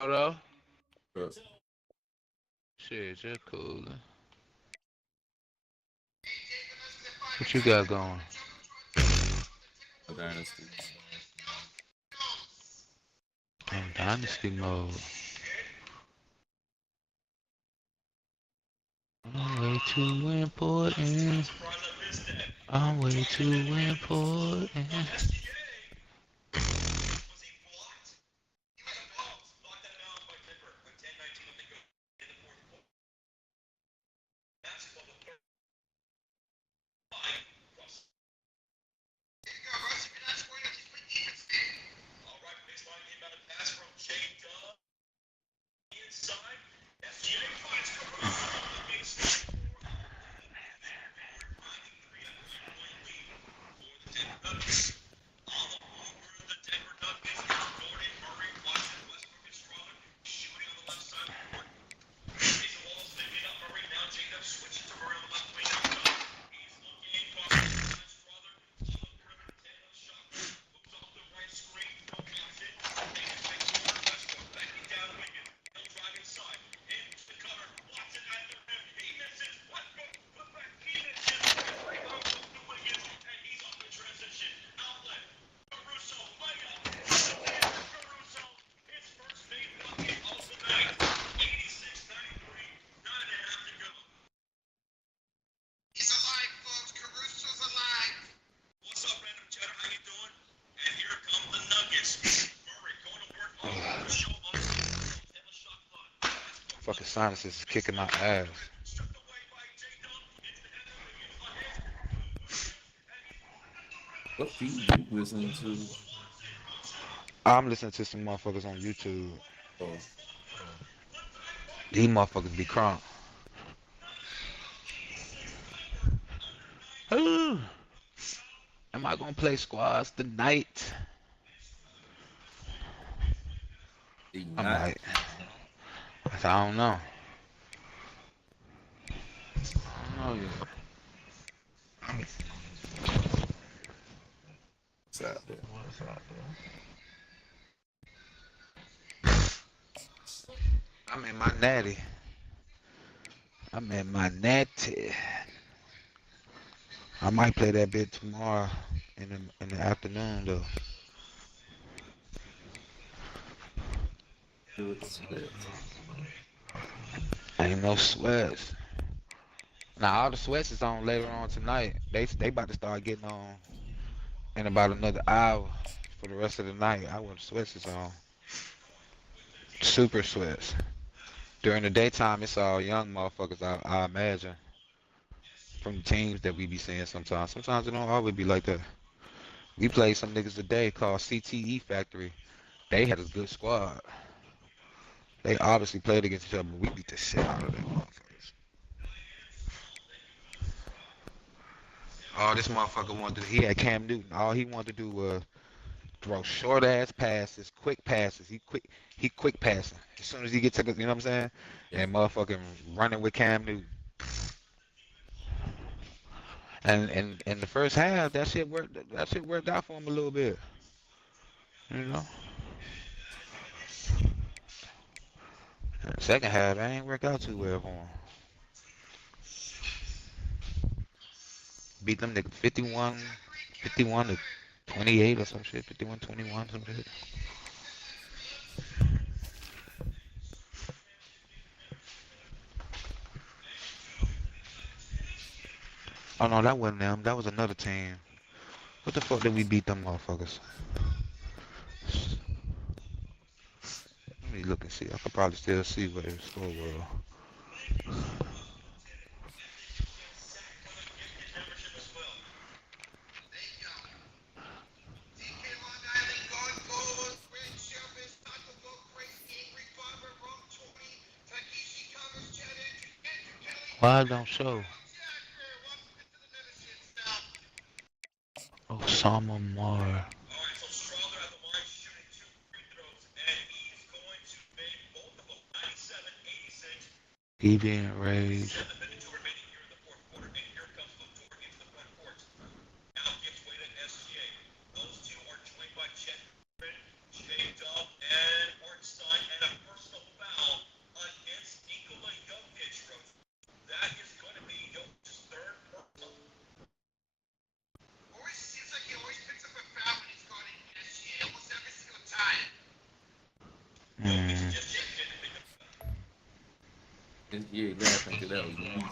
Hello? Yeah. Shit, just cool. What you got going? A dynasty. On Dynasty mode. I'm way too important. I'm way too important. Fucking sinuses is kicking my ass. What feed you listening to? I'm listening to some motherfuckers on YouTube. Oh, These motherfuckers be crunk. Ooh. Am I gonna play squads tonight? they I not. might. I don't know. I don't know yet. It's out there. What's up, bro? I'm in my natty. I'm in my natty. I might play that bit tomorrow in the afternoon though. Do it split. Ain't no sweats. Now all the sweats is on later on tonight. They about to start getting on in about another hour for the rest of the night. Our sweats is on. Super sweats. During the daytime, it's all young motherfuckers. I imagine from the teams that we be seeing sometimes. Sometimes it don't always be like that. We played some niggas today called CTE Factory. They had a good squad. They obviously played against each other, but we beat the shit out of them motherfuckers. Oh, this motherfucker wanted to, he had Cam Newton. All he wanted to do was throw short ass passes, quick passes. He quick passing. As soon as he gets to the, you know what I'm saying? Yeah. And motherfucking running with Cam Newton. And in the first half, that shit worked out for him a little bit. You know? In the second half, that ain't worked out too well for him. Beat them niggas 51 to 28 or some shit, 51-21, some shit. Oh no, that wasn't them. That was another team. What the fuck did we beat them motherfuckers? Let me look and see. I could probably still see what the score was. Why it don't show? Osama Mar. Deviant Rage. Mm. Yeah, laughing because that was me.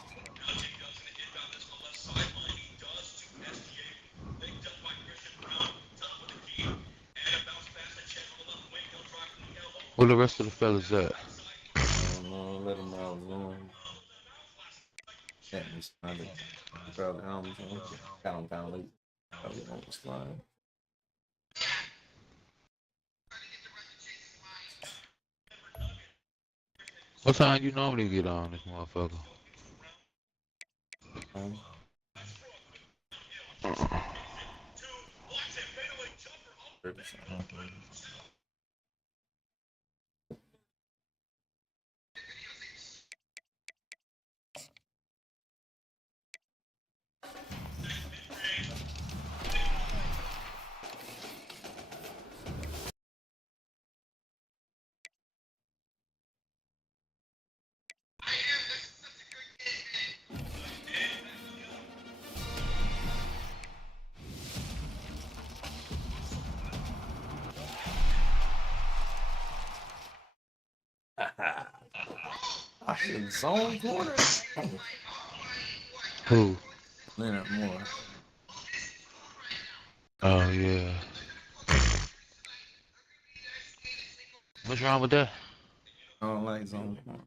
Where the rest of the fellas at? I don't know. Let him know I was on. That responded. Probably home. So got him kind of late. Probably won't respond. What time you normally get on this motherfucker? Um, I should zone corner. Who? Leonard Moore. Oh yeah. What's wrong with that? I don't like zone corner.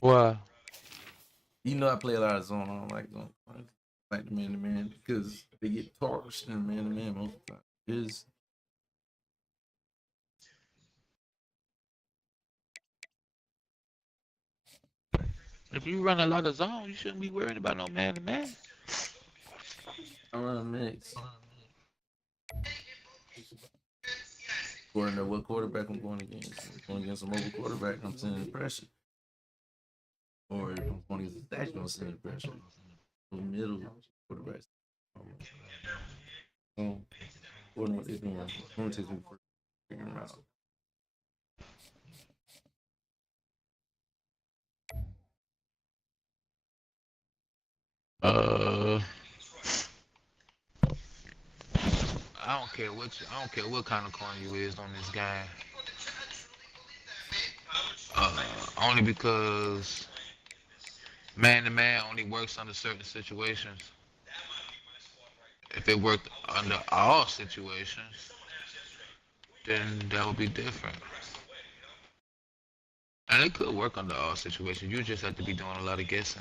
Why? You know I play a lot of zone. I don't like zone corner. I like the man to man because they get torched in man to man most of the time. Is If you run a lot of zone, you shouldn't be worried about no man to man. I run a mix. According to what quarterback I'm going against. If I'm going against a mobile quarterback, I'm sending pressure. Or if I'm going against a statue, I'm sending pressure. The middle quarterbacks. So, according to what they're doing, it's going to take me for figuring them out. Uh, I don't care what kind of corner you is on this game. Only because man to man only works under certain situations. If it worked under all situations, then that would be different. And it could work under all situations. You just have to be doing a lot of guessing.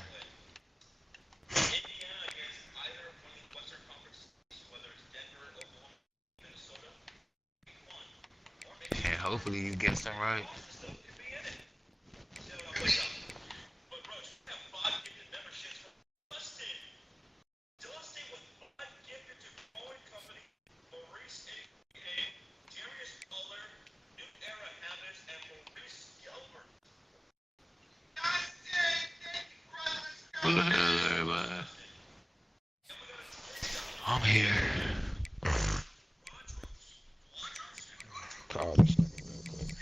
And hopefully you guessing right. What the hell, everybody? I'm here. Call this nigga real quick.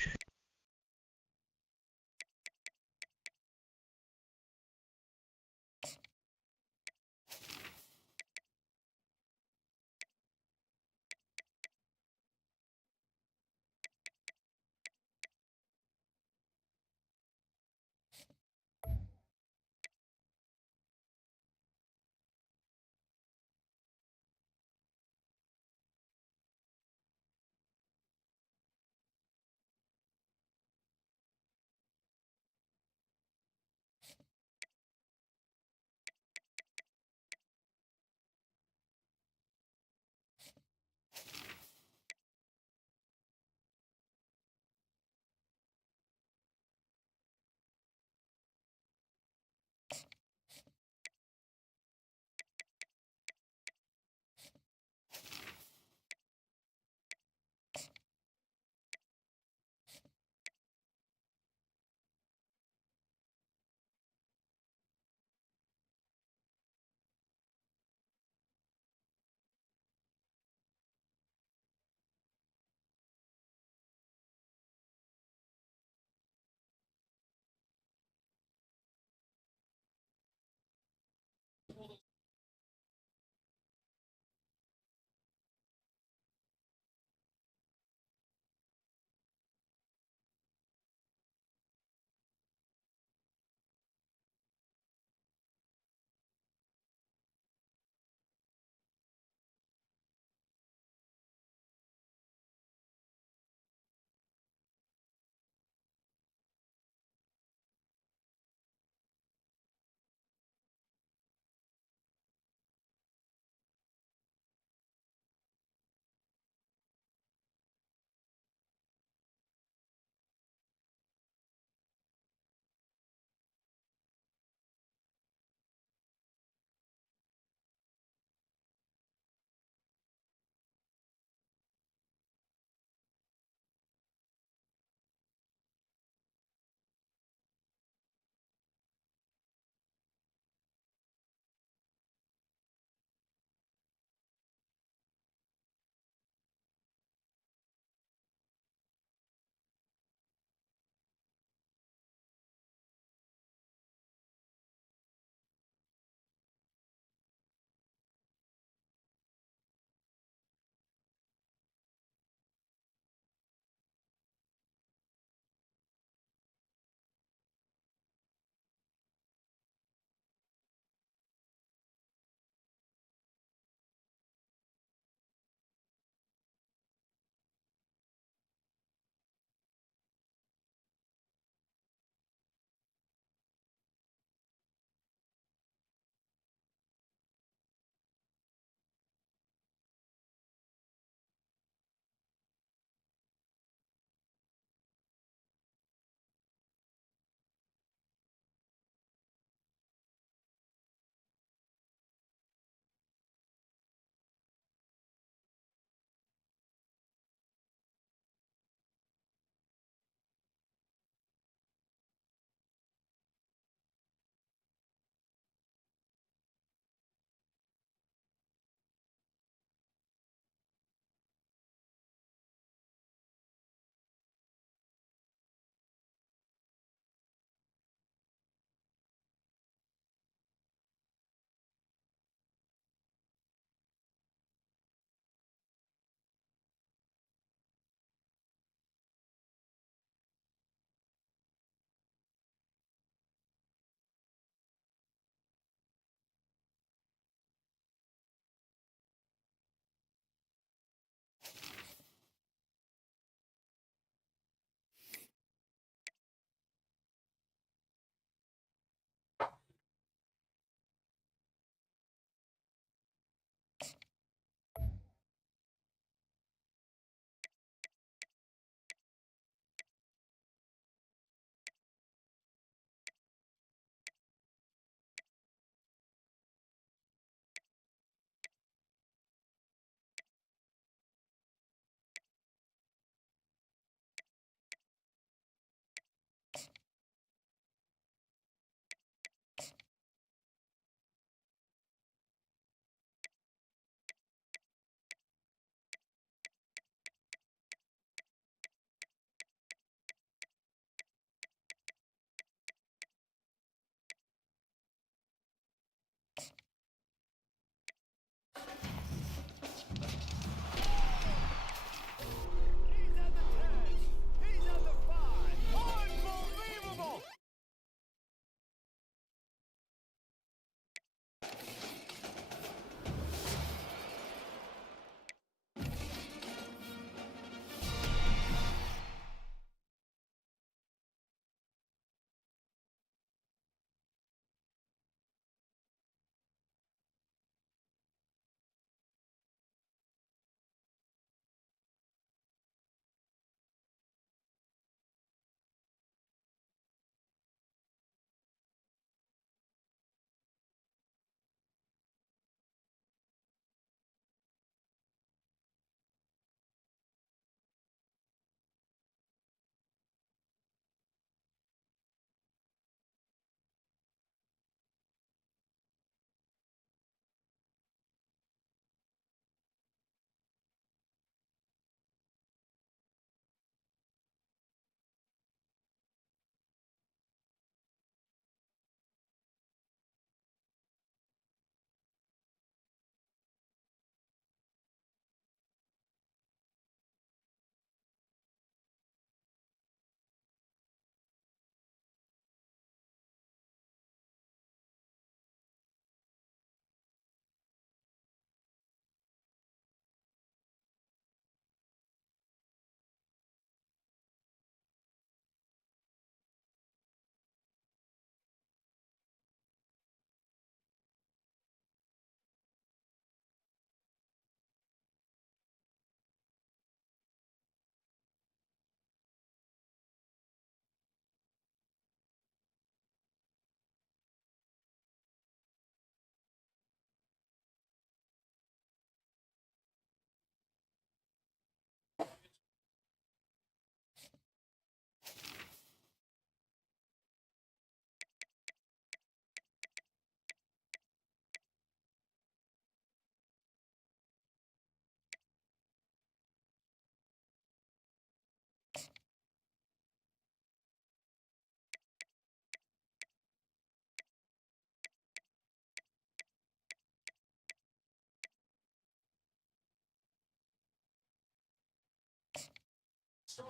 He's at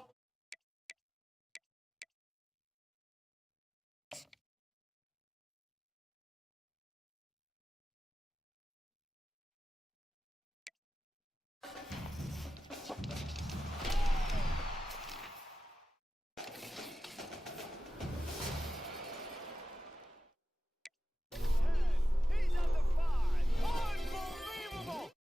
the 5. Unbelievable!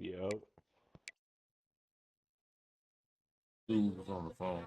Yep. Dude was on the phone.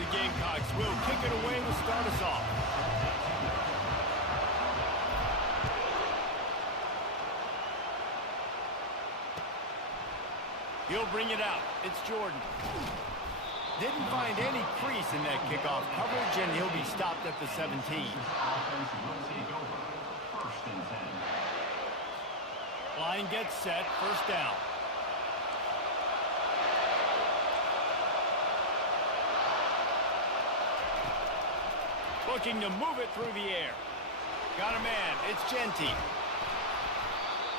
The Gamecocks will kick it away to start us off. He'll bring it out. It's Jordan. Didn't find any crease in that kickoff coverage, and he'll be stopped at the 17. Line gets set, first down. Looking to move it through the air. Got a man, it's Genty.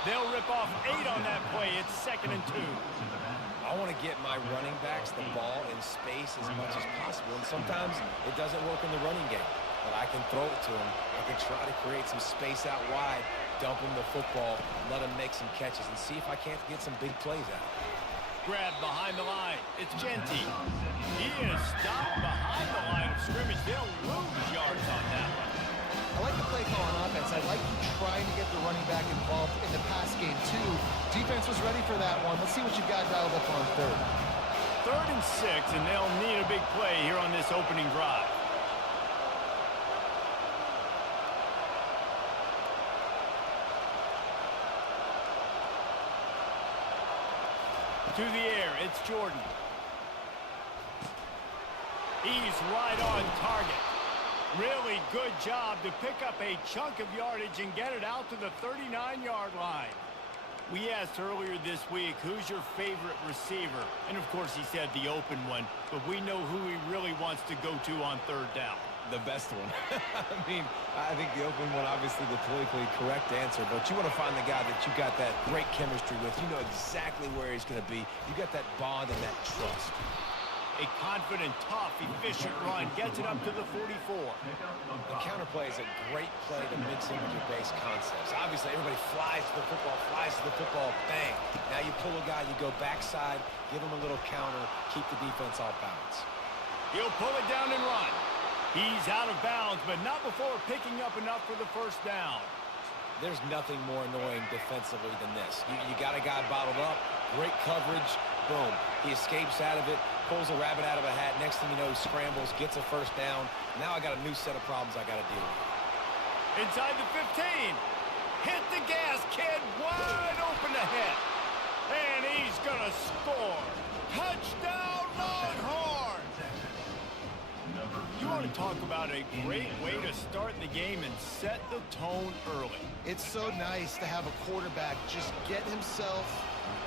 They'll rip off 8 on that play. It's 2nd and 2. I want to get my running backs the ball in space as much as possible, and sometimes it doesn't work in the running game, but I can throw it to them. I can try to create some space out wide, dump them the football, let them make some catches, and see if I can't get some big plays out. Grab behind the line. It's Genty. He is stopped behind the line of scrimmage. They'll lose yards on that one. I like the play call on offense. I like you trying to get the running back involved in the pass game, too. Defense was ready for that one. Let's see what you got dialed up on 3rd. 3rd and 6, and they'll need a big play here on this opening drive. To the air, it's Jordan. He's right on target. Really good job to pick up a chunk of yardage and get it out to the 39-yard line. We asked earlier this week, who's your favorite receiver? And, of course, he said the open one, but we know who he really wants to go to on 3rd down. The best one. I mean, I think the open one, obviously the politically correct answer, but you want to find the guy that you got that great chemistry with. You know exactly where he's going to be. You got that bond and that trust. A confident, tough, efficient run gets it up to the 44. The counterplay is a great play to mix in with your base concepts. Obviously, everybody flies to the football, bang. Now you pull a guy, you go backside, give him a little counter, keep the defense off balance. He'll pull it down and run. He's out of bounds, but not before picking up enough for the first down. There's nothing more annoying defensively than this. You got a guy bottled up, great coverage, boom. He escapes out of it, pulls a rabbit out of a hat. Next thing you know, he scrambles, gets a first down. Now I got a new set of problems I got to deal with. Inside the 15. Hit the gas, kid. Wide open ahead. And he's going to score. Touchdown, Longhorns! You want to talk about a great way to start the game and set the tone early. It's so nice to have a quarterback just get himself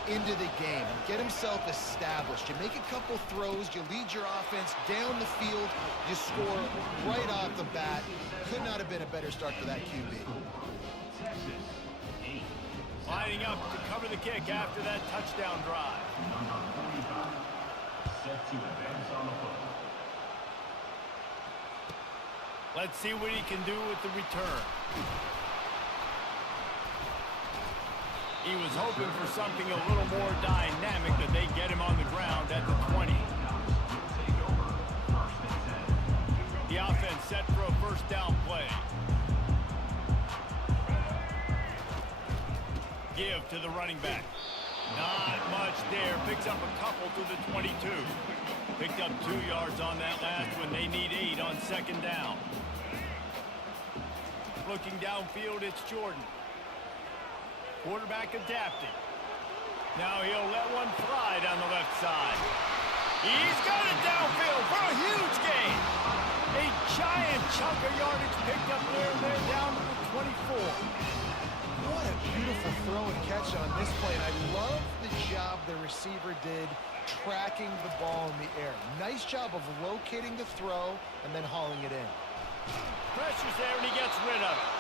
into the game, get himself established. You make a couple throws, you lead your offense down the field, you score right off the bat. Could not have been a better start for that QB. Lining up to cover the kick after that touchdown drive. Let's see what he can do with the return. He was hoping for something a little more dynamic, that they get him on the ground at the 20. The offense set for a first down play. Give to the running back. Not much there. Picks up a couple to the 22. Picked up 2 yards on that last one. They need 8 on second down. Looking downfield, it's Jordan. Quarterback adapting. Now he'll let one fly down the left side. He's got it downfield for a huge gain. A giant chunk of yardage picked up there and they're down to the 24. What a beautiful throw and catch on this play. And I love the job the receiver did tracking the ball in the air. Nice job of locating the throw and then hauling it in. Pressure's there and he gets rid of it.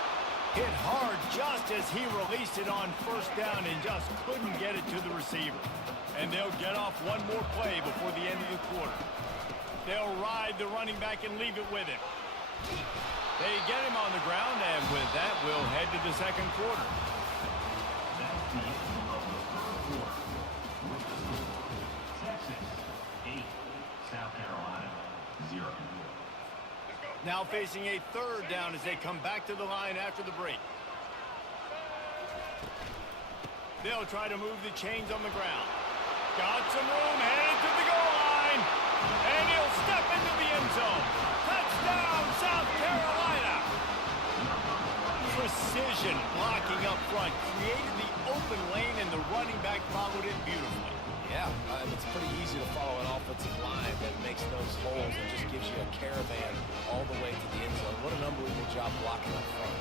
Hit hard just as he released it on first down and just couldn't get it to the receiver. And they'll get off one more play before the end of the quarter. They'll ride the running back and leave it with him. They get him on the ground, and with that, we'll head to the second quarter. Now facing a third down as they come back to the line after the break. They'll try to move the chains on the ground. Got some room, headed to the goal line. And he'll step into the end zone. Touchdown, South Carolina. Precision blocking up front. Created the open lane, and the running back followed it beautifully. Yeah, it's pretty easy to follow an offensive line that makes those holes and just gives you a caravan all the way to the end zone. What an unbelievable job blocking up front.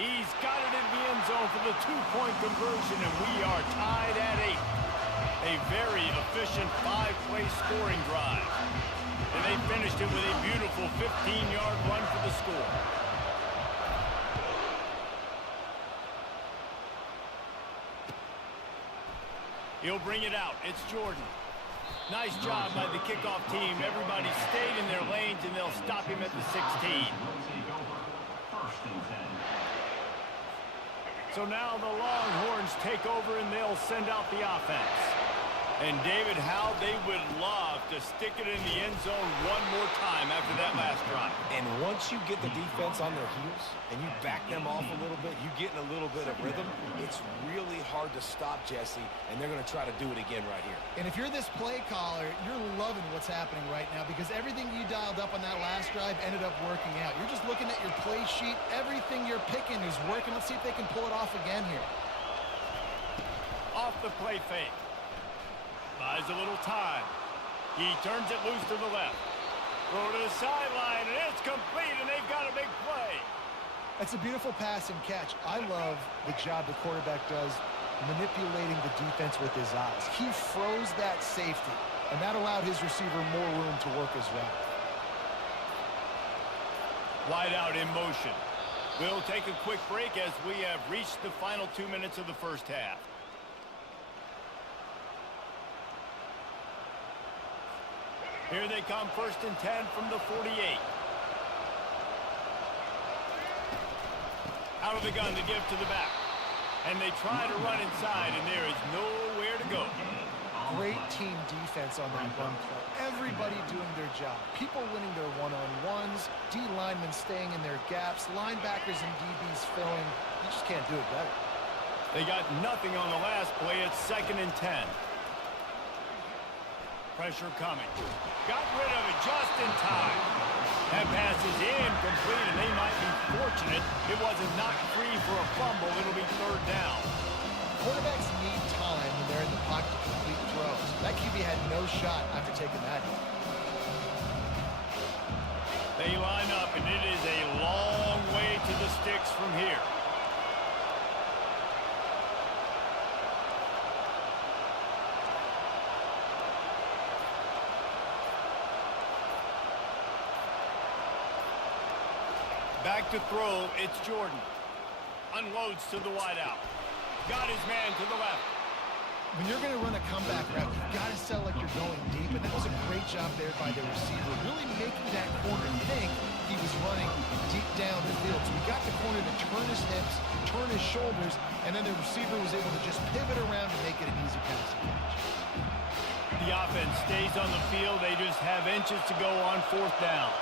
He's got it in the end zone for the two-point conversion, and we are tied at 8. A very efficient 5-play scoring drive. And they finished it with a beautiful 15-yard run for the score. He'll bring it out. It's Jordan. Nice job by the kickoff team. Everybody stayed in their lanes, and they'll stop him at the 16. So now the Longhorns take over, and they'll send out the offense. And David, how they would love to stick it in the end zone one more time after that last drive. And once you get the defense on their heels and you back them off a little bit, you get in a little bit of rhythm, it's really hard to stop Jesse, and they're going to try to do it again right here. And if you're this play caller, you're loving what's happening right now because everything you dialed up on that last drive ended up working out. You're just looking at your play sheet. Everything you're picking is working. Let's see if they can pull it off again here. Off the play fake. Buys a little time. He turns it loose to the left. Throw to the sideline, and it's complete, and they've got a big play. That's a beautiful pass and catch. I love the job the quarterback does manipulating the defense with his eyes. He froze that safety, and that allowed his receiver more room to work his route. Wide out in motion. We'll take a quick break as we have reached the final 2 minutes of the first half. Here they come, 1st and 10 from the 48. Out of the gun to give to the back. And they try to run inside, and there is nowhere to go. Great team defense on that run play. Everybody doing their job. People winning their one-on-ones, D linemen staying in their gaps, linebackers and DBs filling. You just can't do it better. They got nothing on the last play. It's 2nd and 10. Pressure coming. Got rid of it just in time. That pass is incomplete, and they might be fortunate it wasn't knocked free for a fumble. It'll be 3rd down. Quarterbacks need time when they're in the pocket to complete throws. That QB had no shot after taking that hit. from here. Back to throw, it's Jordan. Unloads to the wideout. Got his man to the left. When you're going to run a comeback route, you've got to sell like you're going deep, and that was a great job there by the receiver, really making that corner think he was running deep down the field. So he got the corner to turn his hips, turn his shoulders, and then the receiver was able to just pivot around and make it an easy passing catch. The offense stays on the field. They just have inches to go on 4th down.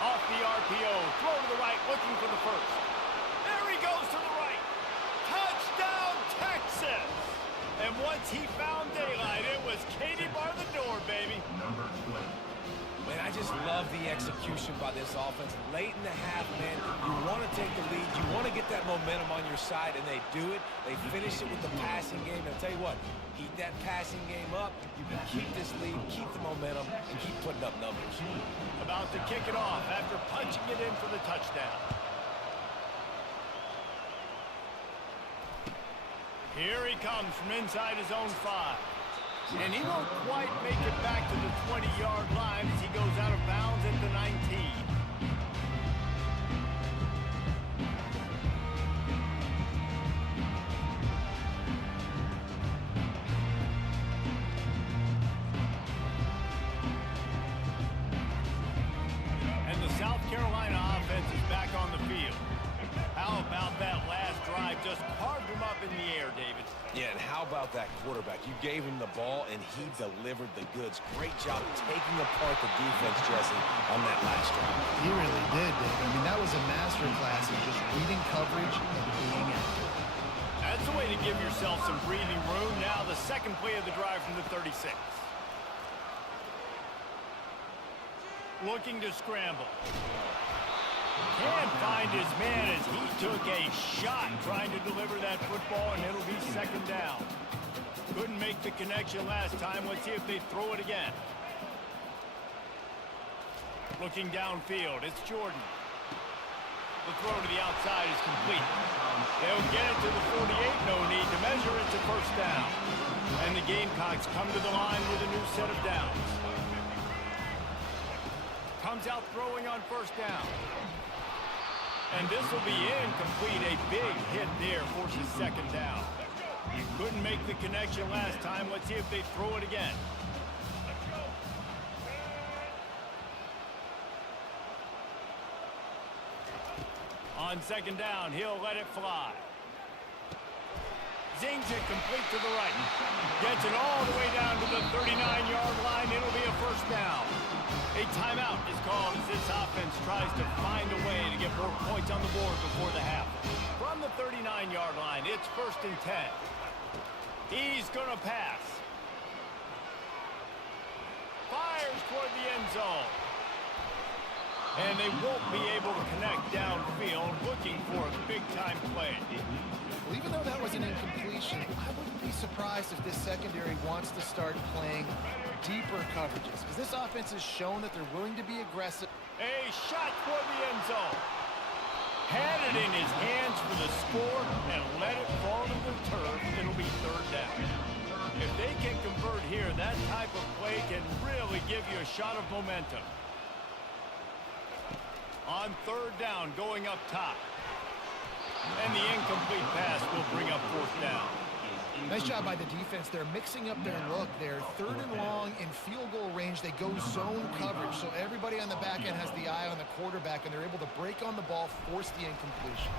Off the RPO, throw to the right, looking for the first. There he goes to the right. Touchdown, Texas! And once he found daylight, it was Katie bar the door, baby. Man, I just love the execution by this offense. Late in the half, man, you want to take the lead. You want to get that momentum on your side, and they do it. They finish it with the passing game. And I'll tell you what, keep that passing game up. You can keep this lead, keep the momentum, and keep putting up numbers. About to kick it off after punching it in for the touchdown. Here he comes from inside his own 5. And he won't quite make it back to the 20-yard line as he goes out of bounds at the 19. And the South Carolina offense is back on the field. How about that last drive? Just carved him up in the air, David. Yeah, and how about that quarterback? You gave him the ball, and he delivered the goods. Great job taking apart the defense, Jesse, on that last drive. He really did, Dave. I mean, that was a masterclass in just reading coverage and being accurate. That's the way to give yourself some breathing room. Now the second play of the drive from the 36. Looking to scramble. Can't find his man as he took a shot trying to deliver that football, and it'll be 2nd down. Couldn't make the connection last time. Let's see if they throw it again. Looking downfield, it's Jordan. The throw to the outside is complete. They'll get it to the 48, no need to measure it to 1st down. And the Gamecocks come to the line with a new set of downs. Comes out throwing on 1st down. And this will be incomplete. A big hit there forces 2nd down. Couldn't make the connection last time. Let's see if they throw it again. On 2nd down, he'll let it fly. Zings it complete to the right. Gets it all the way down to the 39-yard line. It'll be a 1st down. A timeout is called as this offense tries to find a way to get more points on the board before the half. From the 39-yard line, it's 1st and 10. He's going to pass. Fires toward the end zone. And they won't be able to connect downfield, looking for a big-time play. Well, even though that was an incompletion, I wouldn't be surprised if this secondary wants to start playing deeper coverages, because this offense has shown that they're willing to be aggressive. A shot toward the end zone. Had it in his hands for the score and let it fall to the turf. It'll be 3rd down. If they can convert here, that type of play can really give you a shot of momentum. On 3rd down, going up top. And the incomplete pass will bring up 4th down. Nice job by the defense. They're mixing up their look. They're 3rd and long in field goal range. They go zone coverage, so everybody on the back end has the eye on the quarterback, and they're able to break on the ball, force the incompletion.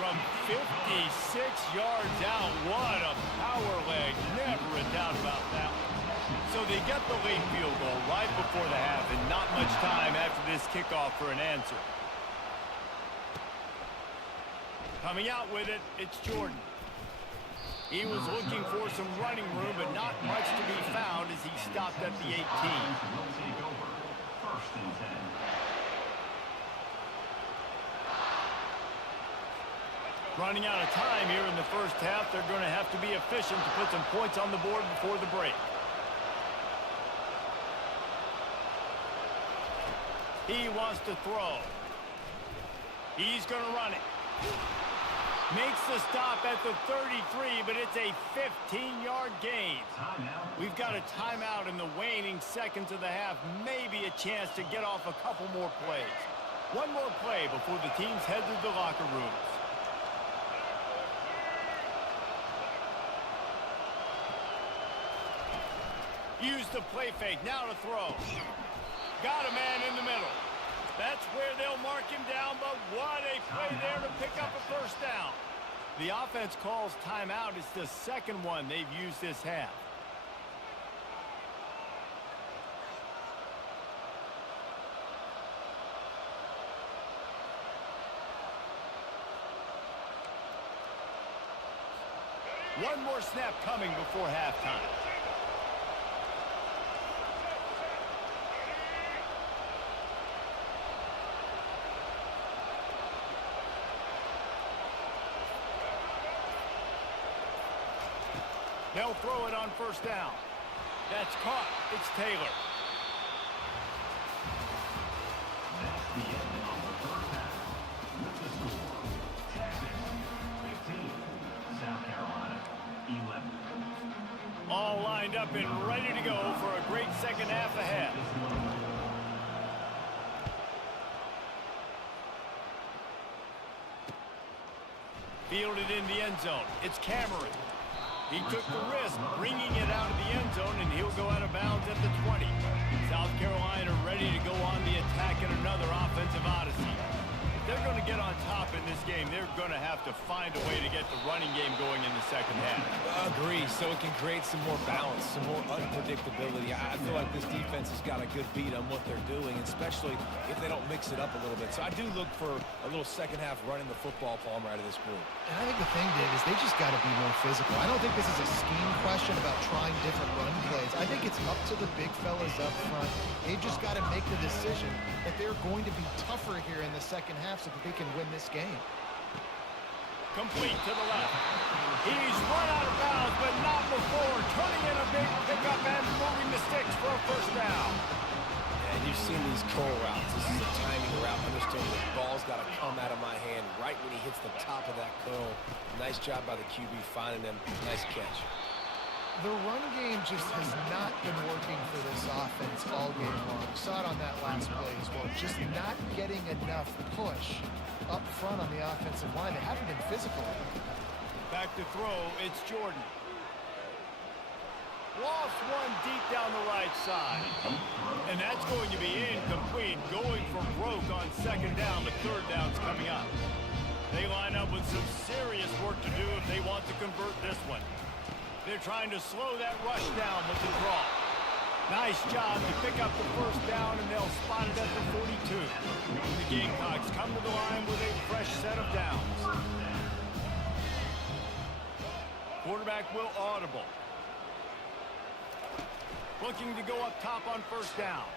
From 56 yards out, what a power leg. Never a doubt about that one. So they get the late field goal right before the half, and not much time after this kickoff for an answer. Coming out with it, it's Jordan. He was looking for some running room, but not much to be found as he stopped at the 18. Running out of time here in the 1st half. They're going to have to be efficient to put some points on the board before the break. He wants to throw. He's going to run it. Makes the stop at the 33, but it's a 15-yard gain. We've got a timeout in the waning seconds of the half. Maybe a chance to get off a couple more plays. One more play before the teams head to the locker rooms. Use the play fake. Now to throw. Got a man in the middle. That's where they'll mark him down, but what a play there to pick up a first down. The offense calls timeout. It's the second one they've used this half. One more snap coming before halftime. They'll throw it on first down. That's caught. It's Taylor. All lined up and ready to go for a great second half ahead. Fielded in the end zone. It's Cameron. He took the risk, bringing it out of the end zone, and he'll go out of bounds at the 20. South Carolina ready to go on the attack in another offensive odyssey. If they're going to get on top in this game, they're going to have to find a way to get the running game going in the second half. Agree, so it can create some more balance, some more unpredictability. I feel like this defense has got a good beat on what they're doing, especially if they don't mix it up a little bit. So I do look for a little second half running the football, Palmer, out of this group. And I think the thing, Dave, is they just got to be more physical. I don't think this is a scheme question about trying different run plays. I think it's up to the big fellas up front. They've just got to make the decision that they're going to be tougher here in the second half so that they can win this game. Complete to the left. He's run out of bounds, but not before turning in a big pickup and moving the sticks for a first down. And you've seen these curl routes. This is a timing route. Understand the ball's got to come out of my hand right when he hits the top of that curl. Nice job by the QB finding him. Nice catch. The run game just has not been working for this offense all game long. We saw it on that last play as well. Just not getting enough push up front on the offensive line. They haven't been physical. Back to throw, it's Jordan. Lost one deep down the right side. And that's going to be incomplete. Going for broke on second down, but third down's coming up. They line up with some serious work to do if they want to convert this one. They're trying to slow that rush down with the draw. Nice job to pick up the first down, and they'll spot it at the 42. The Gamecocks come to the line with a fresh set of downs. Quarterback will audible. Looking to go up top on first down.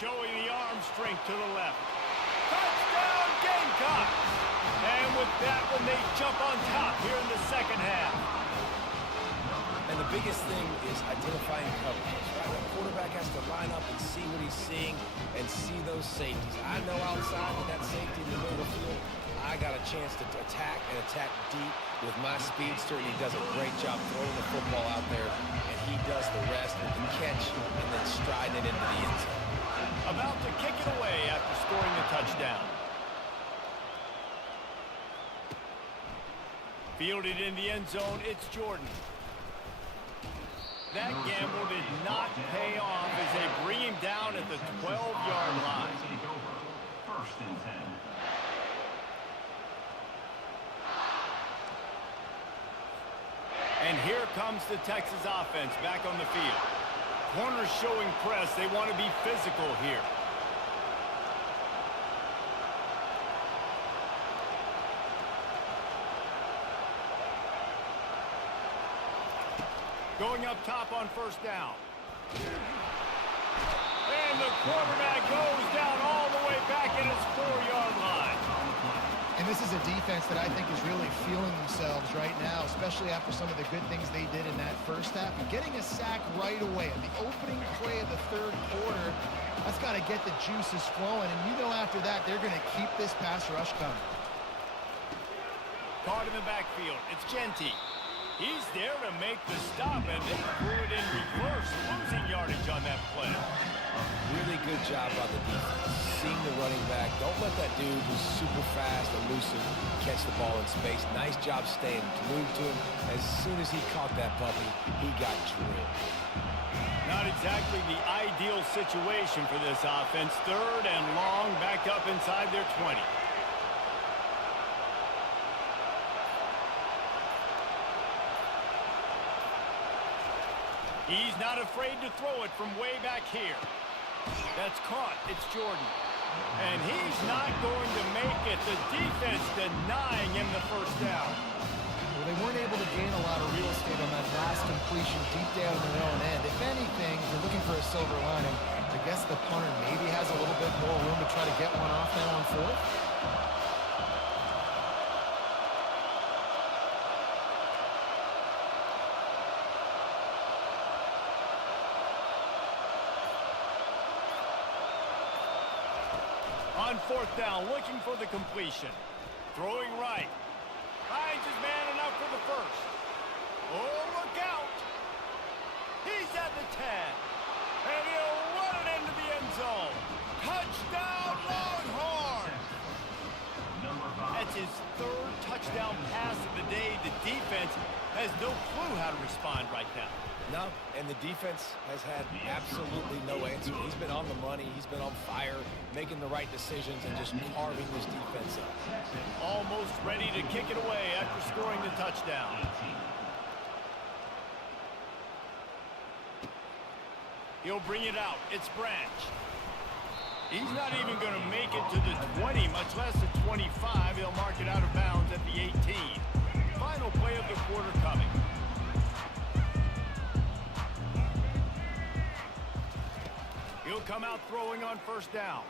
Showing the arm strength to the left. Touchdown Gamecocks! And with that one, they jump on top here in the second half. And the biggest thing is identifying coverages, right? The quarterback has to line up and see what he's seeing and see those safeties. I know outside with that safety in the middle of the field, I got a chance to attack and attack deep with my speedster, and he does a great job throwing the football out there, and he does the rest with the catch and then striding it into the end zone. About to kick it away after scoring a touchdown. Fielded in the end zone, it's Jordan. That gamble did not pay off as they bring him down at the 12-yard line. First and 10. And here comes the Texas offense back on the field. Corners showing press. They want to be physical here. Going up top on first down. And the quarterback goes down all the way back at his 4-yard line. And this is a defense that I think is really feeling themselves right now, especially after some of the good things they did in that first half. And getting a sack right away on the opening play of the third quarter, that's got to get the juices flowing. And you know after that, they're going to keep this pass rush coming. Caught in the backfield. It's Genty. He's there to make the stop, and they threw it in reverse, losing yardage on that play. Really good job by the defense. Seeing the running back. Don't let that dude who's super fast, elusive, catch the ball in space. Nice job staying glued to him. As soon as he caught that puppy, he got drilled. Not exactly the ideal situation for this offense. Third and long, back up inside their 20. He's not afraid to throw it from way back here. That's caught. It's Jordan. And he's not going to make it. The defense denying him the first down. Well, they weren't able to gain a lot of real estate on that last completion deep down in their own end. If anything, if you're looking for a silver lining, I guess the punter maybe has a little bit more room to try to get one off now on fourth. On fourth down, looking for the completion. Throwing right. Finds his man enough for the first. Oh, look out. He's at the 10. And he'll run it into the end zone. Touchdown, Longhorns! That's his third touchdown pass of the day. The defense has no clue how to respond right now. No, and the defense has had absolutely no answer. He's been on the money. He's been on fire, making the right decisions and just carving this defense up. Almost ready to kick it away after scoring the touchdown. He'll bring it out. It's Branch. He's not even going to make it to the 20, much less the 25. He'll mark it out of bounds at the 18. Final play of the quarter coming. He'll come out throwing on first down.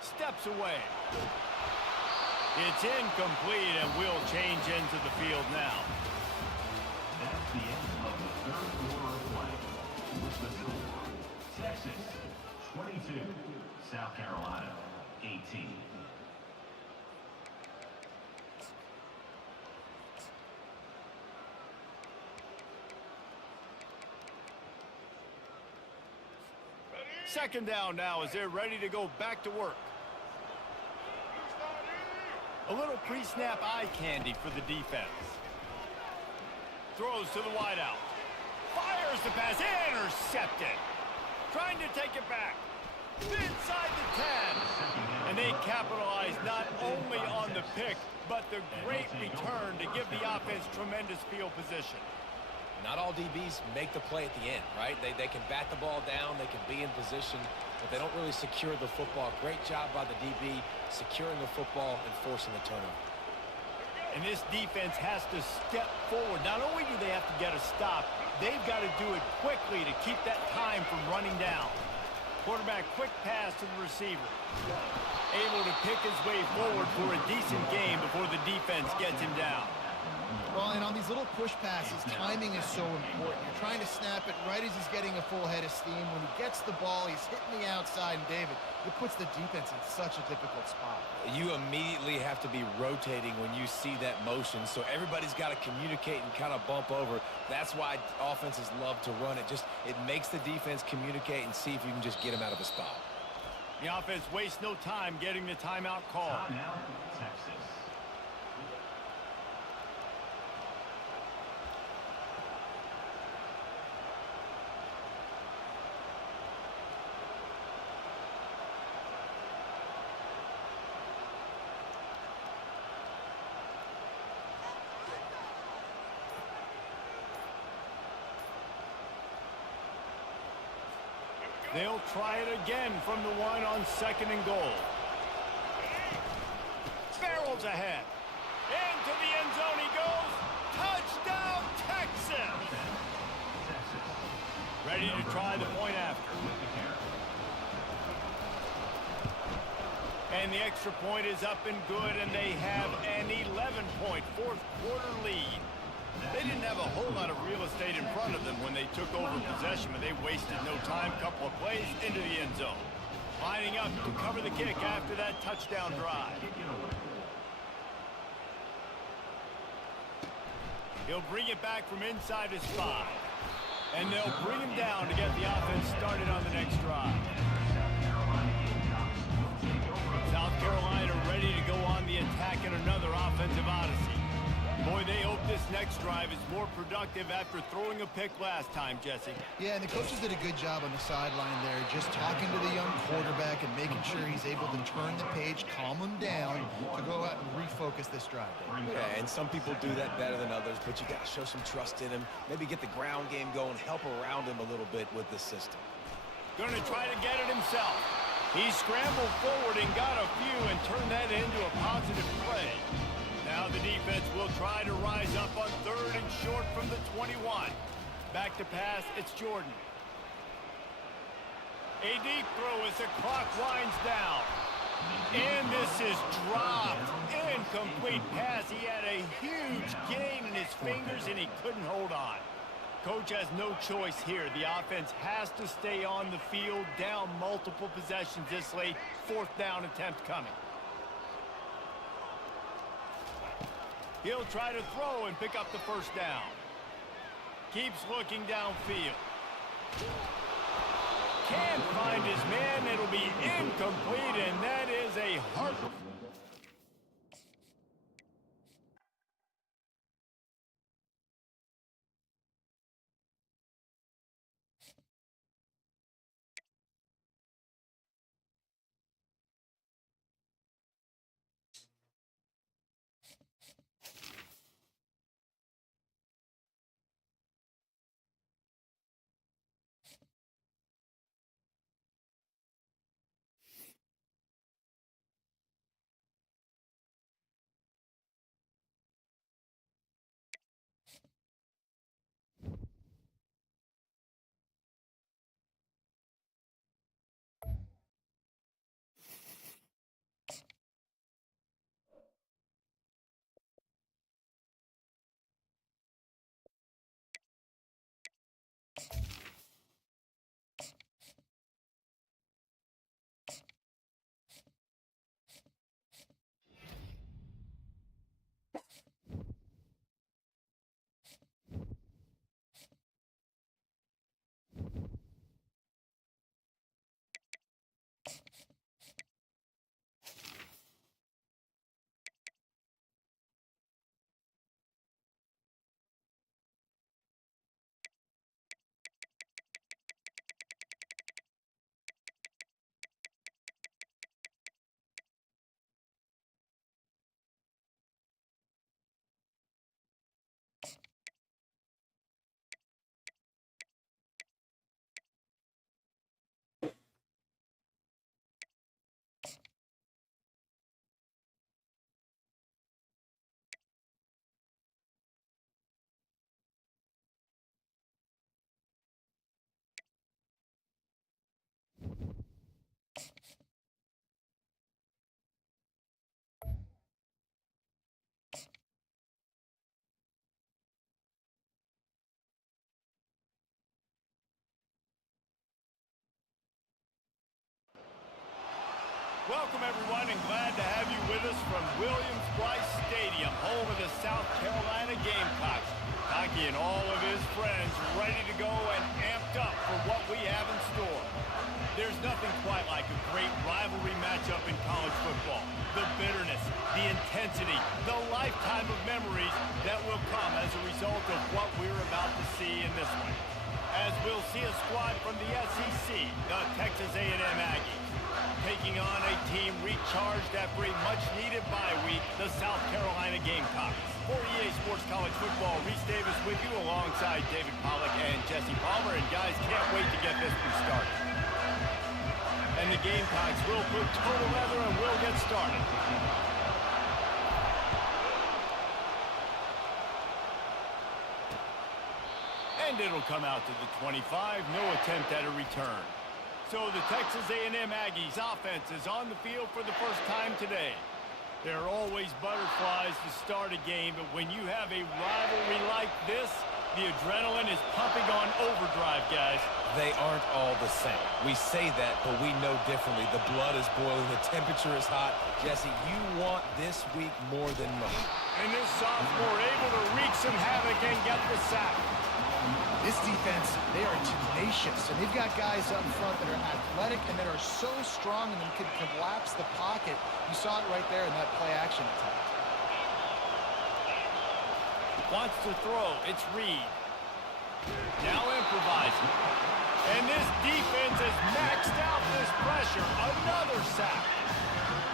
Steps away. It's incomplete, and we'll change into the field now. That's the end of the third quarter of play. With the score, Texas 22, South Carolina 18. Second down now as they're ready to go back to work. A little pre-snap eye candy for the defense. Throws to the wideout. Fires the pass. Intercepted. Trying to take it back. Inside the 10. And they capitalize not only on the pick, but the great return to give the offense tremendous field position. Not all DBs make the play at the end, right? They can bat the ball down, they can be in position, but they don't really secure the football. Great job by the DB securing the football and forcing the turnover. And this defense has to step forward. Not only do they have to get a stop, they've got to do it quickly to keep that time from running down. Quarterback, quick pass to the receiver. Able to pick his way forward for a decent game before the defense gets him down. Well, and on these little push passes, timing is so important. You're trying to snap it right as he's getting a full head of steam. When he gets the ball, he's hitting the outside, and David, it puts the defense in such a difficult spot. You immediately have to be rotating when you see that motion, so everybody's got to communicate and kind of bump over. That's why offenses love to run it. It makes the defense communicate and see if you can just get him out of a spot. The offense wastes no time getting the timeout call. Timeout, Texas. They'll try it again from the one on second and goal. Farrell's ahead. Into the end zone he goes. Touchdown, Texas! Ready to try the point after. And the extra point is up and good, and they have an 11-point fourth-quarter lead. They didn't have a whole lot of real estate in front of them when they took over possession, but they wasted no time. Couple of plays into the end zone. Lining up to cover the kick after that touchdown drive. He'll bring it back from inside his 5. And they'll bring him down to get the offense started on the next drive. South Carolina ready to go on the attack in another offensive odyssey. Boy, they hope this next drive is more productive after throwing a pick last time, Jesse. Yeah, and the coaches did a good job on the sideline there, just talking to the young quarterback and making sure he's able to turn the page, calm him down to go out and refocus this drive. Yeah, and some people do that better than others, but you got to show some trust in him. Maybe get the ground game going, help around him a little bit with the system. Going to try to get it himself. He scrambled forward and got a few and turned that into a positive play. Now the defense will try to rise up on 3rd and short from the 21. Back to pass, it's Jordan. A deep throw as the clock winds down. And this is dropped. Incomplete pass. He had a huge gain in his fingers and he couldn't hold on. Coach has no choice here. The offense has to stay on the field, down multiple possessions this late. 4th down attempt coming. He'll try to throw and pick up the first down. Keeps looking downfield. Can't find his man. It'll be incomplete, and that is a heart. Welcome, everyone, and glad to have you with us from Williams-Brice Stadium, home of the South Carolina Gamecocks. Hockey and all of his friends ready to go and amped up for what we have in store. There's nothing quite like a great rivalry matchup in college football. The bitterness, the intensity, the lifetime of memories that will come as a result of what we're about to see in this one. As we'll see a squad from the SEC, the Texas A&M Aggies, taking on a team recharged after a much-needed bye week, the South Carolina Gamecocks. For EA Sports College Football, Reese Davis with you alongside David Pollack and Jesse Palmer. And guys, can't wait to get this one started. And the Gamecocks will put total leather and we'll get started. And it'll come out to the 25. No attempt at a return. So the Texas A&M Aggies offense is on the field for the first time today. There are always butterflies to start a game, but when you have a rivalry like this, the adrenaline is pumping on overdrive, guys. They aren't all the same. We say that, but we know differently. The blood is boiling. The temperature is hot. Jesse, you want this week more than most. And this sophomore able to wreak some havoc and get the sack. This defense, they are tenacious, and they've got guys up front that are athletic and that are so strong and can collapse the pocket. You saw it right there in that play-action attempt. Wants to throw. It's Reed. Now improvising. And this defense has maxed out this pressure. Another sack.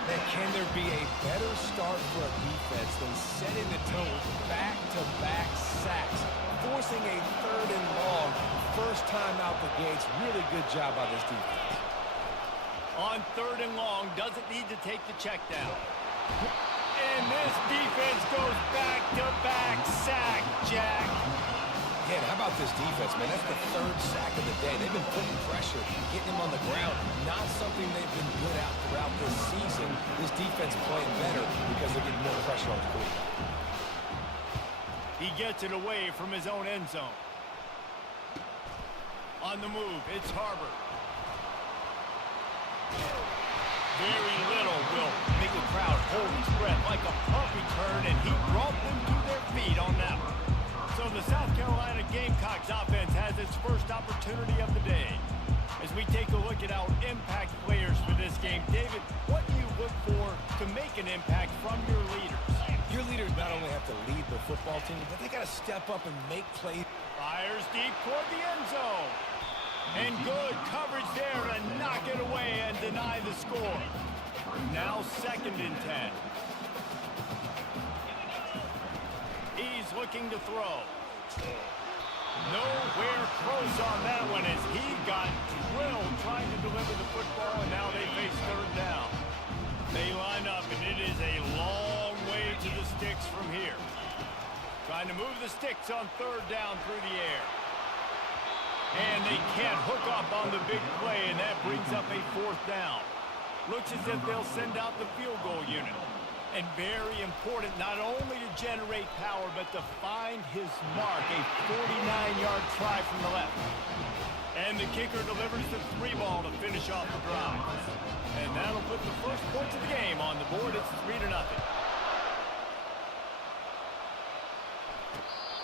Man, can there be a better start for a defense than setting the tone with back-to-back sacks, forcing a 3rd and long, first time out the gates? Really good job by this defense. On 3rd and long, doesn't need to take the check down. And this defense goes back-to-back sack, Jack. Yeah, how about this defense, man? That's the 3rd sack of the day. They've been putting pressure, getting him on the ground. Not something they've been good at throughout this season. This defense playing better because they're getting more pressure on the quarterback. He gets it away from his own end zone. On the move, it's Harbor. Very little will make a crowd hold its breath like a punt return, and he brought them to their feet on that one. So the South Carolina Gamecocks offense has its first opportunity of the day. As we take a look at our impact players for this game, David, what do you look for to make an impact from your leaders? Your leaders not only have to lead the football team, but they got to step up and make plays. Fires deep toward the end zone. And good coverage there to knock it away and deny the score. Now 2nd and 10. He's looking to throw. Nowhere close on that one as he got drilled trying to deliver the football, and now they face 3rd down. They line up, and it is a long way to the sticks from here. Trying to move the sticks on 3rd down through the air. And they can't hook up on the big play, and that brings up a 4th down. Looks as if they'll send out the field goal unit. And very important not only to generate power, but to find his mark, a 49-yard try from the left. And the kicker delivers the 3 ball to finish off the drive. And that'll put the first points of the game on the board. It's 3-0.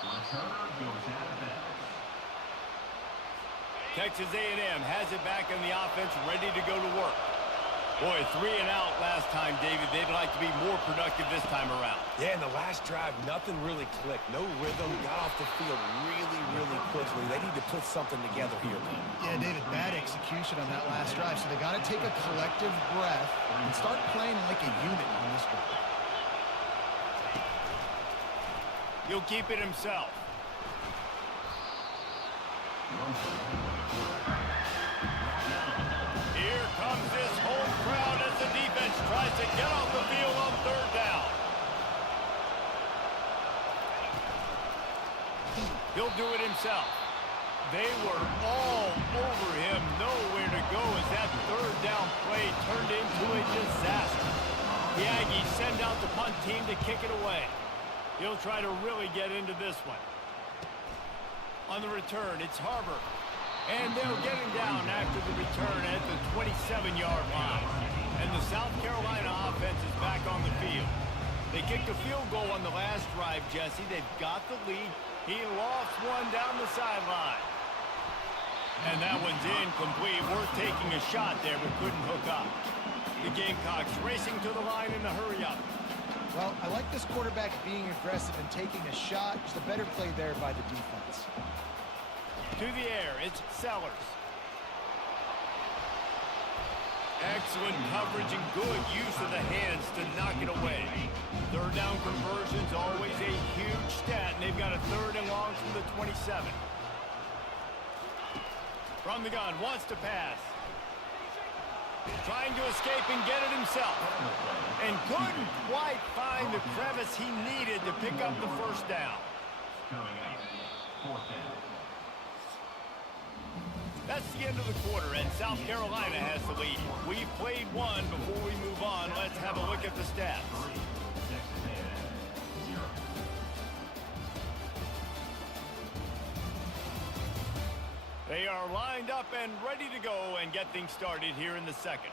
Returner goes out of bounds. Texas A&M has it back in the offense, ready to go to work. Boy, 3 and out last time, David. They'd like to be more productive this time around. Yeah, in the last drive, nothing really clicked. No rhythm, got off the field really quickly. They need to put something together here, man. Yeah, David, bad execution on that last drive, so they got to take a collective breath and start playing like a unit on this drive. He'll keep it himself. Here comes this home crowd as the defense tries to get off the field on 3rd down. He'll do it himself. They were all over him, nowhere to go as that 3rd down play turned into a disaster. The Aggies send out the punt team to kick it away. He'll try to really get into this one. On the return, it's Harbor. And they'll get him down after the return at the 27-yard line. And the South Carolina offense is back on the field. They kicked a field goal on the last drive, Jesse. They've got the lead. He lost one down the sideline. And that one's incomplete. Worth taking a shot there, but couldn't hook up. The Gamecocks racing to the line in a hurry up. Well, I like this quarterback being aggressive and taking a shot. Just a better play there by the defense. To the air, it's Sellers. Excellent coverage and good use of the hands to knock it away. 3rd down conversion's always a huge stat, and they've got a 3rd and long from the 27. From the gun, wants to pass. Trying to escape and get it himself. And couldn't quite find the crevice he needed to pick up the 1st down. Coming up, 4th down. That's the end of the quarter, and South Carolina has the lead. We've played one. Before we move on, let's have a look at the stats. They are lined up and ready to go and get things started here in the second.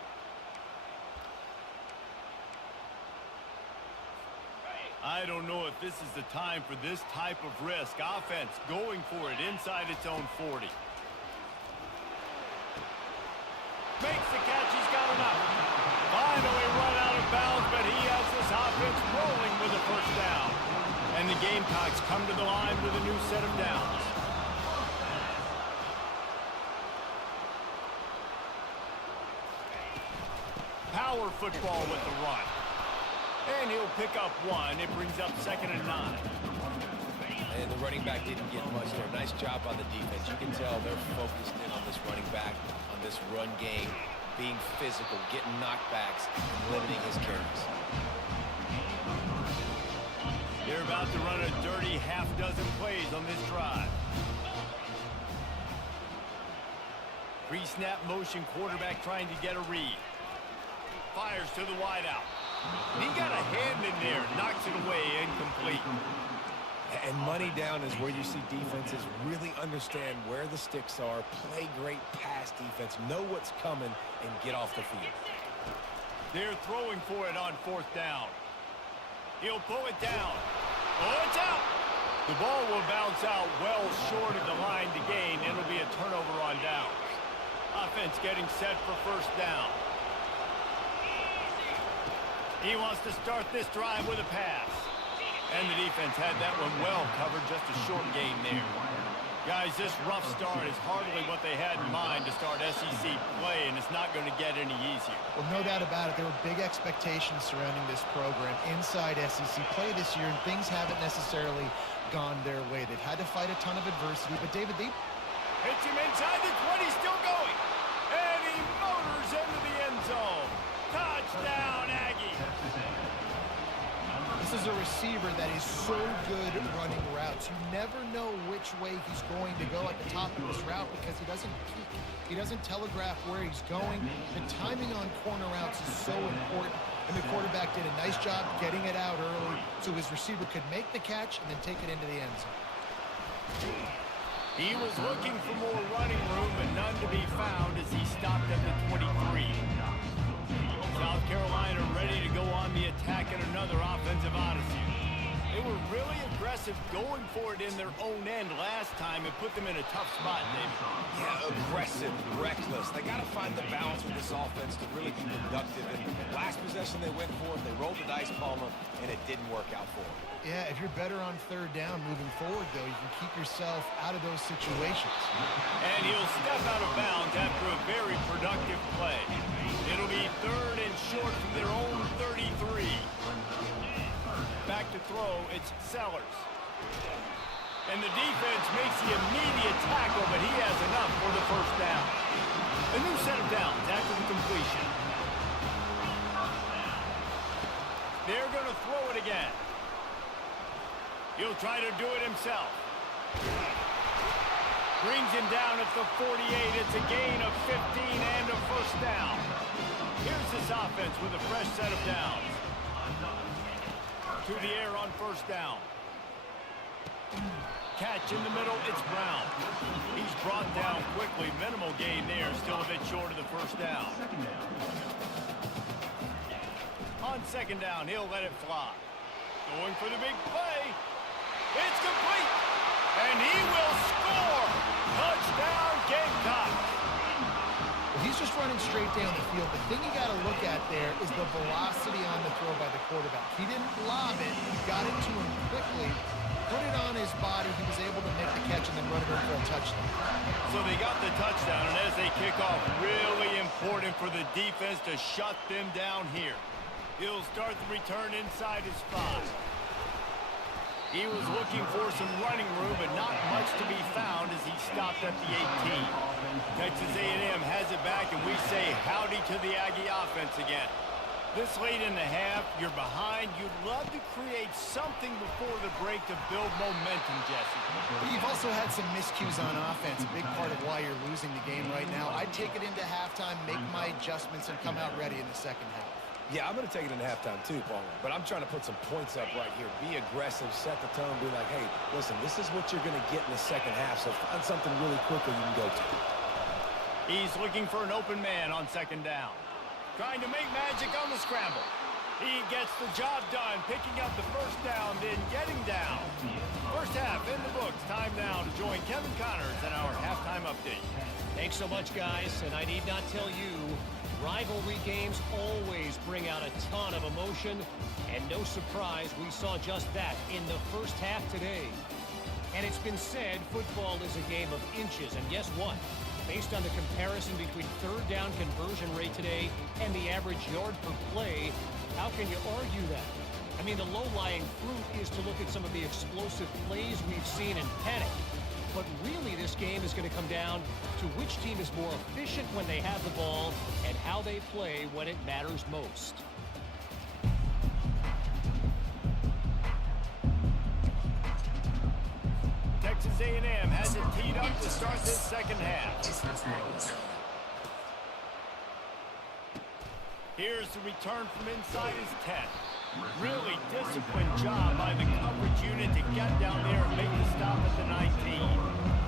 I don't know if this is the time for this type of risk. Offense going for it inside its own 40. Makes the catch. He's got enough. Finally run out of bounds, but he has this offense rolling with a first down. And the Gamecocks come to the line with a new set of downs. Power football with the run. And he'll pick up one. It brings up 2nd and 9. And the running back didn't get much there. Nice job on the defense. You can tell they're focused in on this running back, on this run game, being physical, getting knockbacks, and limiting his carries. They're about to run a dirty half-dozen plays on this drive. Pre-snap motion, quarterback trying to get a read. Fires to the wideout. He got a hand in there, knocks it away, incomplete. And money down is where you see defenses really understand where the sticks are, play great pass defense, know what's coming, and get off the field. They're throwing for it on 4th down. He'll pull it down. Oh, it's out! The ball will bounce out well short of the line to gain. It'll be a turnover on downs. Offense getting set for 1st down. He wants to start this drive with a pass. And the defense had that one well covered, just a short gain there. Guys, this rough start is hardly what they had in mind to start SEC play, and it's not going to get any easier. Well, no doubt about it. There were big expectations surrounding this program inside SEC play this year, and things haven't necessarily gone their way. They've had to fight a ton of adversity, but David, they hits him inside the 20, still going. And he motors into the end zone. Touchdown, Aggie. This is a receiver that is so good at running routes. You never know which way he's going to go at the top of this route because he doesn't peek. He doesn't telegraph where he's going. The timing on corner routes is so important, and the quarterback did a nice job getting it out early so his receiver could make the catch and then take it into the end zone. He was looking for more running room, but none to be found as he stopped at the 23. South Carolina ready to go on the attack in another offensive odyssey. They were really aggressive going for it in their own end last time and put them in a tough spot, David. Yeah, aggressive, reckless. They got to find the balance with this offense to really be productive. And last possession they went for it, they rolled the dice, Palmer, and it didn't work out for them. Yeah, if you're better on 3rd down moving forward, though, you can keep yourself out of those situations. And he'll step out of bounds after a very productive play. It'll be 3rd and short from their own 33. Back to throw, it's Sellers. And the defense makes the immediate tackle, but he has enough for the 1st down. A new set of downs after the completion. They're going to throw it again. He'll try to do it himself. Brings him down at the 48. It's a gain of 15 and a 1st down. Here's this offense with a fresh set of downs. To the air on 1st down. Catch in the middle, it's Brown. He's brought down quickly. Minimal gain there, still a bit short of the 1st down. On 2nd down, he'll let it fly. Going for the big play. It's complete. And he will score. Touchdown, Gamecocks. He's just running straight down the field. The thing you got to look at there is the velocity on the throw by the quarterback. He didn't lob it. He got it to him quickly, put it on his body. He was able to make the catch and then run it in for a touchdown. So they got the touchdown, and as they kick off, really important for the defense to shut them down here. He'll start the return inside his 5. He was looking for some running room, but not much to be found as he stopped at the 18. Texas A&M has it back, and we say howdy to the Aggie offense again. This late in the half, you're behind. You'd love to create something before the break to build momentum, Jesse. You've also also had some miscues on offense, a big part of why you're losing the game right now. I'd take it into halftime, make my adjustments, and come out ready in the second half. Yeah, I'm going to take it into halftime too, Paul. But I'm trying to put some points up right here. Be aggressive, set the tone, be like, hey, listen, this is what you're going to get in the second half, so find something really quickly you can go to. He's looking for an open man on second down. Trying to make magic on the scramble. He gets the job done, picking up the first down, then getting down. First half in the books. Time now to join Kevin Connors in our halftime update. Thanks so much, guys. And I need not tell you, rivalry games always bring out a ton of emotion. And no surprise, we saw just that in the first half today. And it's been said, football is a game of inches. And guess what? Based on the comparison between third down conversion rate today and the average yard per play, how can you argue that? I mean, the low-lying fruit is to look at some of the explosive plays we've seen and panic. But really, this game is going to come down to which team is more efficient when they have the ball and how they play when it matters most. Texas A&M has it teed up to start this second half. Here's the return from inside his 10. Really disciplined job by the coverage unit to get down there and make the stop at the 19.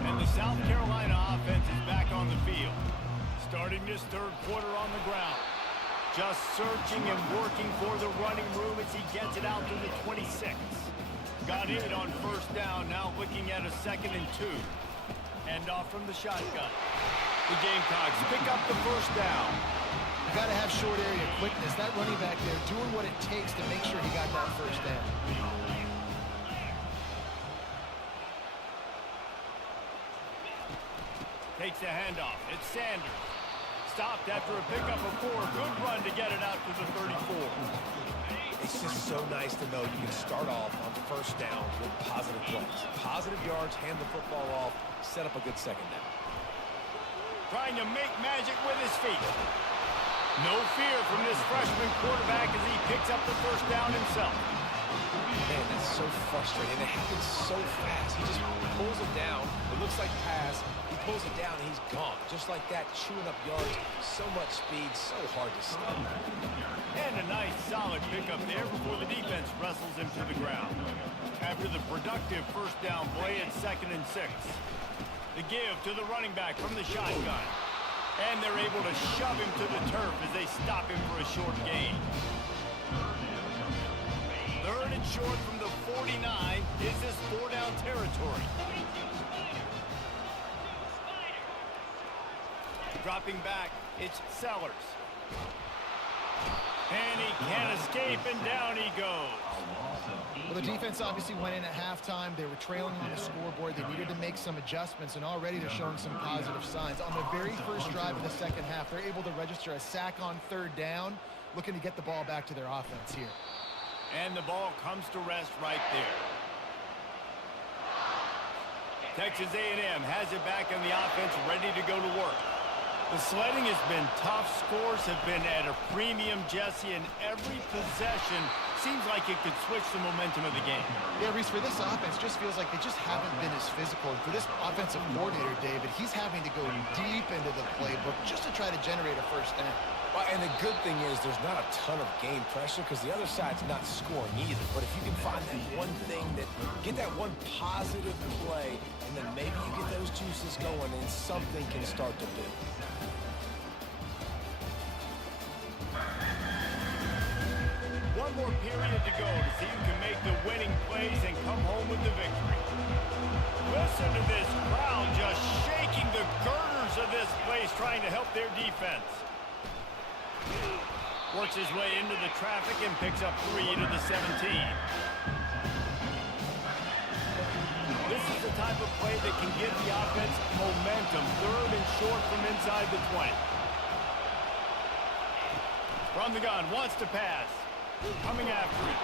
And the South Carolina offense is back on the field. Starting this third quarter on the ground. Just searching and working for the running room as he gets it out to the 26. Got it on first down, now looking at a 2nd and 2. Hand off from the shotgun. The Gamecocks pick up the first down. You got to have short area quickness. That running back there doing what it takes to make sure he got that first down. Takes the handoff. It's Sanders. Stopped after a pickup of 4. Good run to get it out to the 34. It's just so nice to know you can start off on first down with positive plays. Positive yards, hand the football off, set up a good second down. Trying to make magic with his feet. No fear from this freshman quarterback as he picks up the first down himself. Man, that's so frustrating. It happens so fast. He just pulls it down. It looks like pass. He pulls it down and he's gone. Just like that, chewing up yards. So much speed, so hard to stop. And a nice solid pickup there before the defense wrestles him to the ground. After the productive first down play at 2nd and 6. The give to the running back from the shotgun. And they're able to shove him to the turf as they stop him for a short gain. 3rd and short from the 49. Is this 4-down territory? Dropping back, it's Sellers. And he can't escape, and down he goes. Well, the defense obviously went in at halftime. They were trailing on the scoreboard. They needed to make some adjustments, and already they're showing some positive signs. On the very first drive of the second half, they're able to register a sack on 3rd down, looking to get the ball back to their offense here. And the ball comes to rest right there. Texas A&M has it back on the offense, ready to go to work. The sledding has been tough. Scores have been at a premium, Jesse, and every possession seems like it could switch the momentum of the game. Yeah, Reese, for this offense, just feels like they just haven't been as physical. And for this offensive coordinator, David, he's having to go deep into the playbook just to try to generate a first down. Well, and the good thing is there's not a ton of game pressure because the other side's not scoring either. But if you can find that one thing, get that one positive play, and then maybe you get those juices going and something can start to build. One more period to go to see who can make the winning plays and come home with the victory. Listen to this crowd just shaking the girders of this place, trying to help their defense. Works his way into the traffic and picks up 3 to the 17. This is the type of play that can give the offense momentum. 3rd and short from inside the 20. From the gun, wants to pass. Coming after it.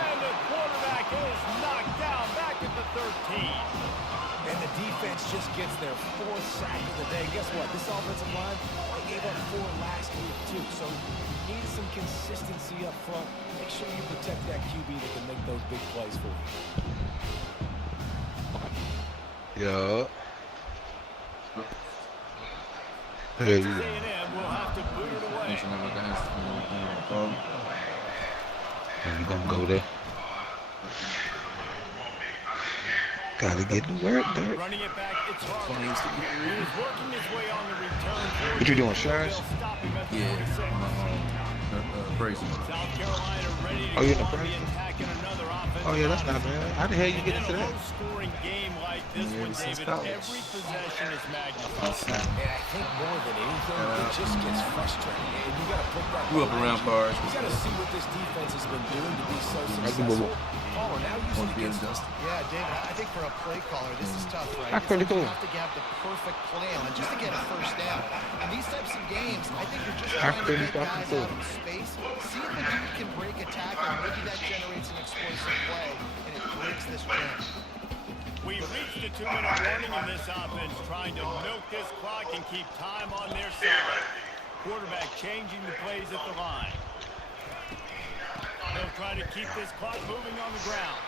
And the quarterback is knocked down back at the 13. And the defense just gets their 4th sack of the day. Guess what? This offensive line, they gave up 4 last week too. So you need some consistency up front. Make sure you protect that QB that can make those big plays for you. Yo. Hey, Texas you go. A&M will have to boot it away. Mention that like I have to. You gonna go there? Gotta get to work, Dirk. Running it back, it's Harvey. He was working his way on the return. What you doing, Shires? They'll stop him at the Yeah. 46. Crazy. South Carolina ready to Oh, you in go the on the press? attack in another offensive Oh yeah, that's not drive. bad. How the hell you get In into a that? low-scoring game like this Yeah, one, since David, college. every possession is magnified. And I think more than anything, it just gets frustrating. And you got to put that Grew up behind around you. cars. You got to see what this defense has been doing to be so Right, successful. boo-boo. Caller, now use Want it to be against adjusted. Yeah, David, I think for a play caller, this is tough, right? That's It's pretty like cool. You have to have the perfect plan just to get a first down. In these types of games, I think you're just That's trying to pretty get fucking guys cool. out in space, see if the dude can break a tackle, and maybe that generates an explosive play, and it breaks this jam. We reached the 2-minute warning in this offense, trying to milk this clock and keep time on their side. Quarterback changing the plays at the line. They'll try to keep this clock moving on the ground.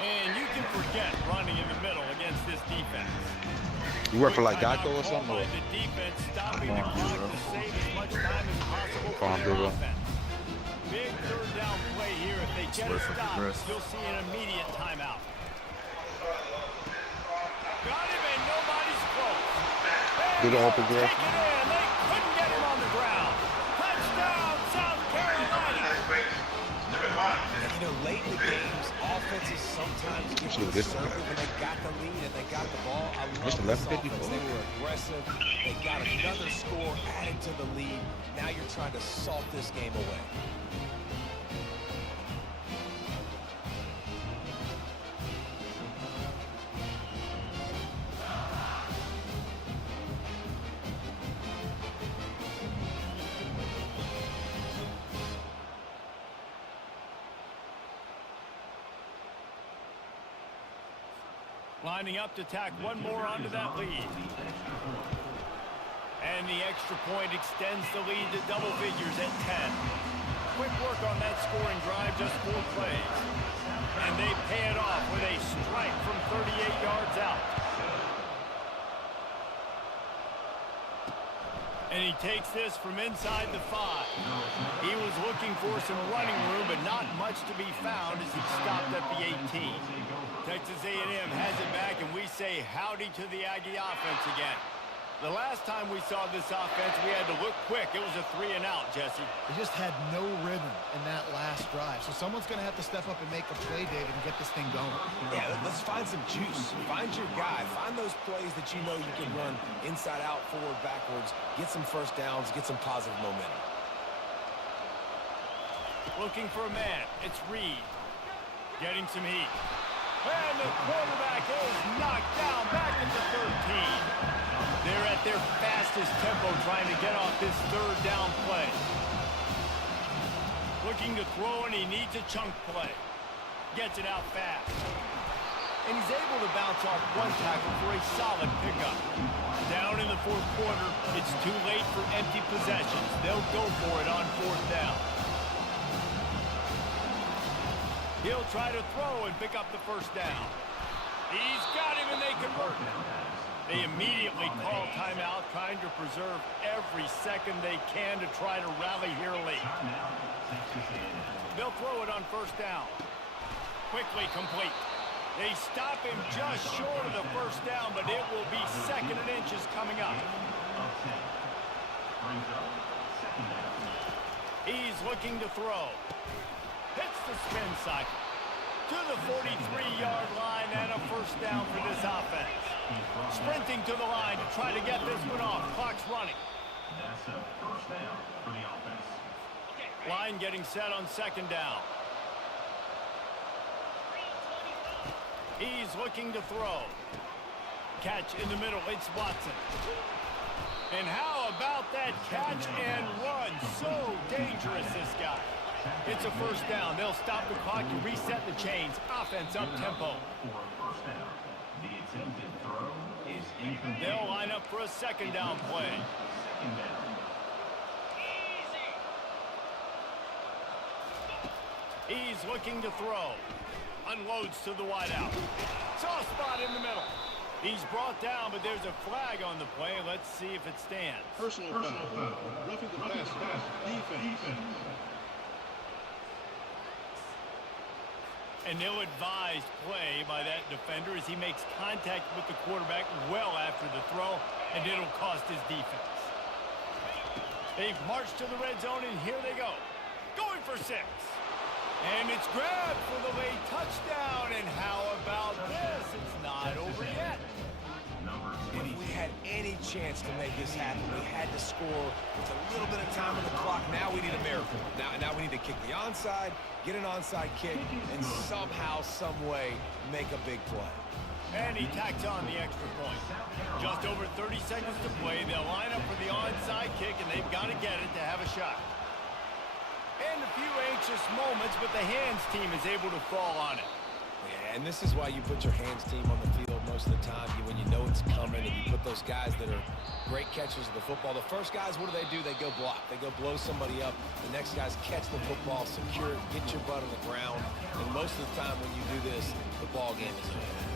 And you can forget running in the middle against this defense. You work for like Timeout Geico or called something? by Or? the defense, stopping the clock to save as much time as possible for Farm their Bureau. offense. Big third down play here. If they get a stop, you'll see an immediate timeout. Got him and nobody's close. Do the open Take girl. it in. They couldn't get him on the ground. Touchdown, South Carolina. You know, late in the games, offenses sometimes get Should this- conservative when they got the lead and they got the ball. I love Mr. this 1154. offense. They were aggressive. They got another score added to the lead. Now you're trying to salt this game away. Lining up to tack one more onto that lead. And the extra point extends the lead to double figures at 10. Quick work on that scoring drive, just 4 plays. And they pay it off with a strike from 38 yards out. And he takes this from inside the 5. He was looking for some running room, but not much to be found as he stopped at the 18. Texas A&M has it back, and we say howdy to the Aggie offense again. The last time we saw this offense, we had to look quick. It was a 3-and-out, Jesse. They just had no rhythm in that last drive. So someone's going to have to step up and make a play, David, and get this thing going. Yeah, let's find some juice. Find your guy. Find those plays that you know you can run inside out, forward, backwards. Get some first downs. Get some positive momentum. Looking for a man. It's Reed. Getting some heat. And the quarterback is knocked down back at the 13. They're at their fastest tempo trying to get off this third down play. Looking to throw, and he needs a chunk play. Gets it out fast. And he's able to bounce off one tackle for a solid pickup. Down in the fourth quarter, it's too late for empty possessions. They'll go for it on 4th down. He'll try to throw and pick up the first down. He's got him, and they convert. They immediately call timeout, trying to preserve every second they can to try to rally here late. They'll throw it on 1st down. Quickly complete. They stop him just short of the 1st down, but it will be 2nd and inches coming up. He's looking to throw. Hits the spin cycle. To the 43-yard line and a 1st down for this offense. Sprinting to the line to try to get this one off. Clock's running. That's a first down for the offense. Line getting set on 2nd down. He's looking to throw. Catch in the middle. It's Watson. And how about that catch and run? So dangerous, this guy. It's a 1st down. They'll stop the clock to reset the chains. Offense up tempo. For a first down. The attempted throw is incomplete. They'll line up for a 2nd down play. Second down. He's looking to throw. Unloads to the wideout. Soft spot in the middle. He's brought down, but there's a flag on the play. Let's see if it stands. Personal foul. Roughing the passer. Defense. An ill-advised play by that defender as he makes contact with the quarterback well after the throw, and it'll cost his defense. They've marched to the red zone, and here they go. Going for 6. And it's grabbed for the late touchdown. And how about this? It's not over yet. If we had any chance to make this happen, we had to score with a little bit of time on the clock. Now we need a miracle. Now we need to kick the onside, get an onside kick, and somehow, some way, make a big play. And he tacks on the extra point. Just over 30 seconds to play. They'll line up for the onside kick, and they've got to get it to have a shot. And a few anxious moments, but the hands team is able to fall on it. Yeah, and this is why you put your hands team on the field most of the time. When you know it's coming, and you put those guys that are great catchers of the football. The first guys, what do? They go block. They go blow somebody up. The next guys catch the football, secure it, get your butt on the ground. And most of the time when you do this, the ball game is over.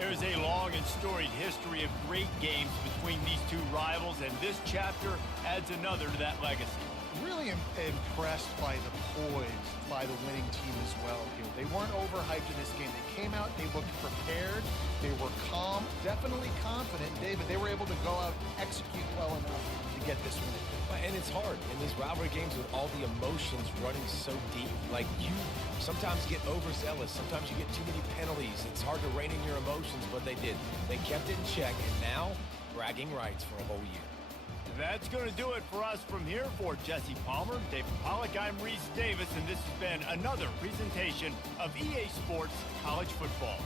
There's a long and storied history of great games between these two rivals, and this chapter adds another to that legacy. Really impressed by the poise by the winning team as well here. They weren't overhyped in this game. They came out, they looked prepared, they were calm, definitely confident. David, they were able to go out and execute well enough to get this win. And it's hard in these rivalry games with all the emotions running so deep. Like, you sometimes get overzealous. Sometimes you get too many penalties. It's hard to rein in your emotions, but they did. They kept it in check, and now bragging rights for a whole year. That's going to do it for us from here. For Jesse Palmer, David Pollack, I'm Reese Davis, and this has been another presentation of EA Sports College Football.